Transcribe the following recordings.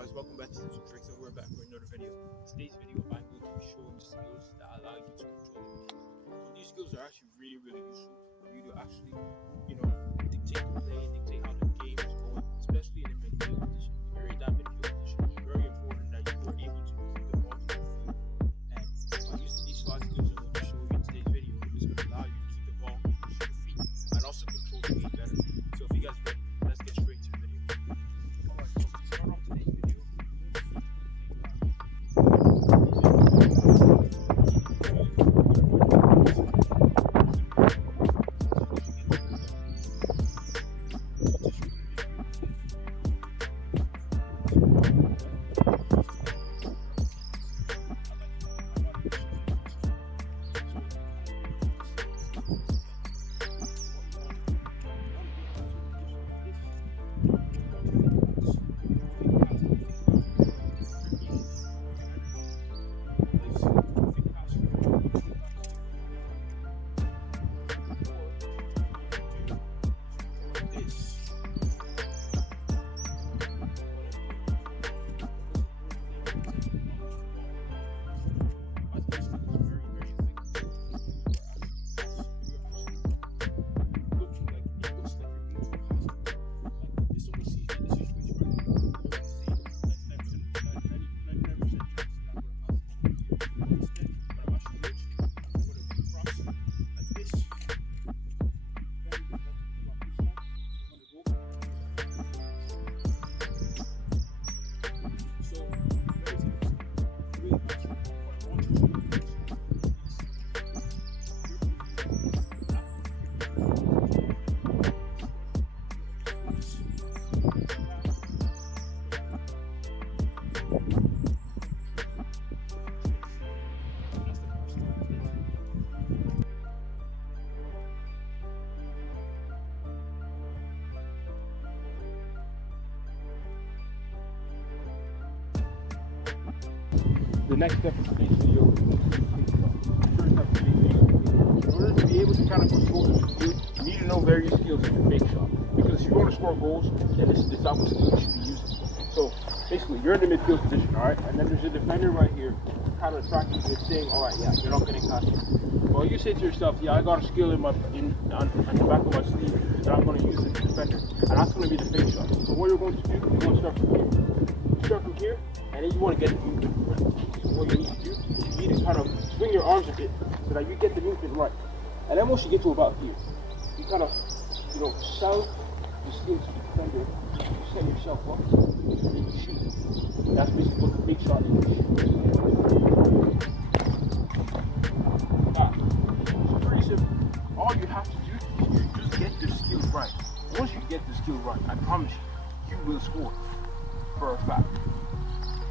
guys, welcome back to Tips and Tricks, and we're back with another video. In today's video, I'm going to be showing you skills that allow you to control the midfield. So these skills are actually really useful for you to actually, dictate the play, dictate how the game is going, especially in a midfield position. When you're in that midfield position, it's very important that you are able to keep the ball to your feet. And by using these 5 skills I'm going to show you in today's video, it's going to allow you to keep the ball to your feet and also control the game better. So if you guys are ready, let's get straight to the video. Alright, so to start off today's video, the next step in today's video is going to be fake shot. First step in today's video, in order to be able to kind of control the midfield, you need to know various skills in the fake shot. Because if you want to score goals, then this is the type of skill you should be using. So basically, you're in the midfield position, alright? And then there's a defender right here, kind of tracking you, saying, alright, yeah, you're not getting past me. Well, you say to yourself, yeah, I got a skill on the back of my sleeve that I'm going to use as a defender. And that's going to be the fake shot. So what you're going to do, you're going to start from here. You start from here, and then you want to get the movement right. So what you need to do is you need to kind of swing your arms a bit so that you get the movement right. And then once you get to about here, you kind of, south the skin to the defender, you set yourself up, and then you shoot. That's basically what the big shot is. It's pretty simple. All you have to do is just get the skill right. Once you get the skill right, I promise you, you will score for a fact.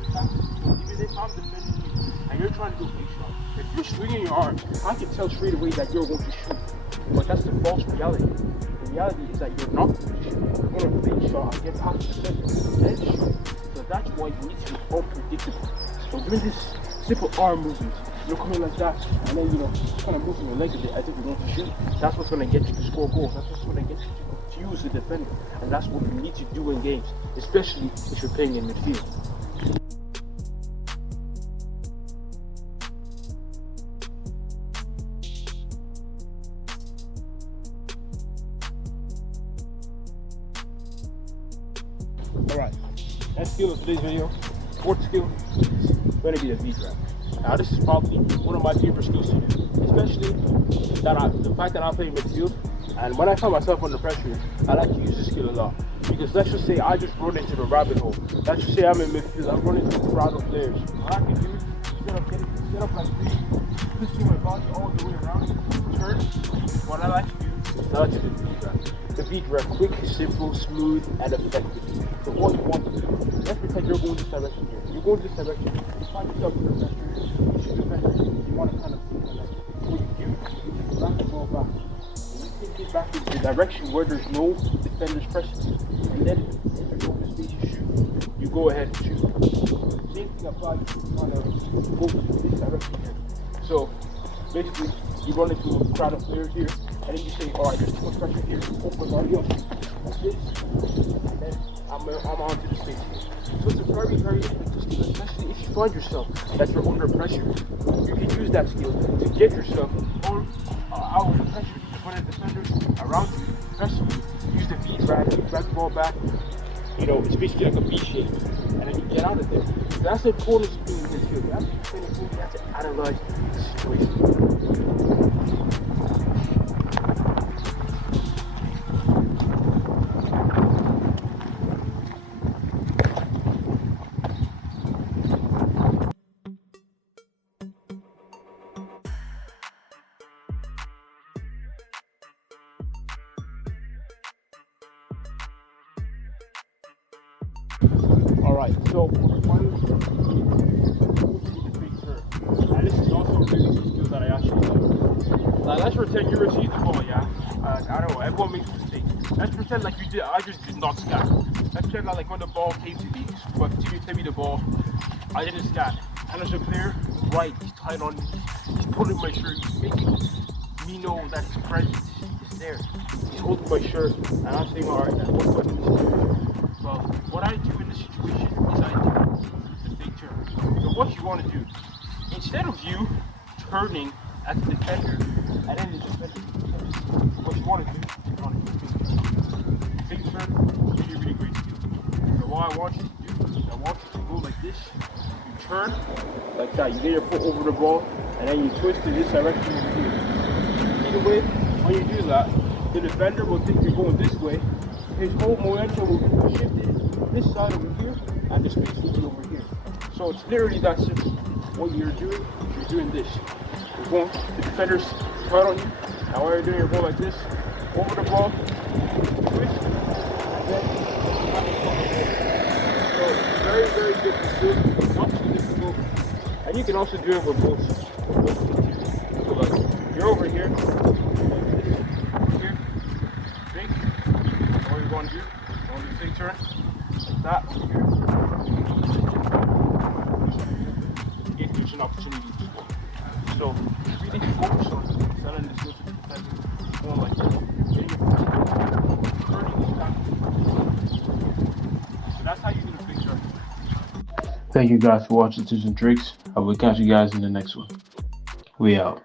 So even if I'm defending you and you're trying to do a fake shot, if you're swinging your arm, I can tell straight away that you're going to shoot. But that's the false reality. The reality is that you're not going to shoot. You're going to fake shot and get past the defender and shoot. So that's why you need to be unpredictable. So doing this simple arm movement, you're coming like that, and then kind of moving your leg a bit as if you're going to shoot. That's what's going to get you to score goals. That's what's going to get you to use the defender. And that's what you need to do in games, especially if you're playing in midfield. Alright, next skill of today's video, fourth skill, is going to be the beat rep. Now this is probably one of my favorite skills to do, especially the fact that I'm playing midfield, and when I find myself under pressure, I like to use this skill a lot. Because let's just say I just run into the rabbit hole. Let's just say I'm in midfield, I'm running into a crowd of players. What I can do is instead of getting set up like this, twisting my body all the way around, turn, what I like to do is I like to do the beat rep. The beat rep, quick, simple, smooth, and effective. So what you want to do, let's pretend you're going this direction here. You're going this direction, you find yourself in the pressure, you shoot the pressure, you want to kind of put like what you do, you back and go back. And you take it back into the direction where there's no defender's pressure. And then if there's open space you shoot, you go ahead and shoot. Same thing applies if you want to go this direction here. So basically, you run into a crowd of players here, and then you say, alright, there's too much pressure here, open body up, like this, and then I'm onto the stage. So it's a very, very effective skill, especially if you find yourself that you're under pressure. You can use that skill to get yourself out of the pressure. When the defenders around you, press you, use the V drag, drag the ball back. You know, it's basically like a V shape, and then you get out of there. So that's the importance of being in midfield. You have to defend the team, you have to analyze the situation. Alright, so one big turn. And this is also a really good skill that I actually love. Like, let's pretend you received the ball, yeah? I don't know, everyone makes mistakes. Let's pretend like you did, I just did not scan. Let's pretend that like when the ball came to me, but Timmy gave me the ball, I didn't scan. And there's a player, right, he's tied on me, he's pulling my shirt, he's making me know that his presence is there. He's holding my shirt, and I'm saying, alright, what do I do? Well, what I do in this situation is I do the fake turn. So what you want to do, instead of you turning at the defender, and then the defender, what you want to do is you want to do a fake turn. Fake turn is a really great skill. So what I want you to do is I want you to go like this. You turn like that. You get your foot over the ball, and then you twist in this direction over here. Either way, when you do that, the defender will think you're going this way. His whole momentum will be shifted this side over here, and the space will be over here. So it's literally that simple. What you're doing this. You're going, the defender's right on you, and what you're doing, you're going like this, over the ball, twist, and then so it's very, very good to do, not too difficult. And you can also do it with both feet. So like, you're over here, like this, here, big. What you're going to do, you're going to do a big turn, like that, over here. If there's an opportunity to score. So, really focus on selling this to the defender, going like this, getting it, turning this back. So that's how you do the big turn. Thank you guys for watching Tips and Tricks. I will catch you guys in the next one. We out.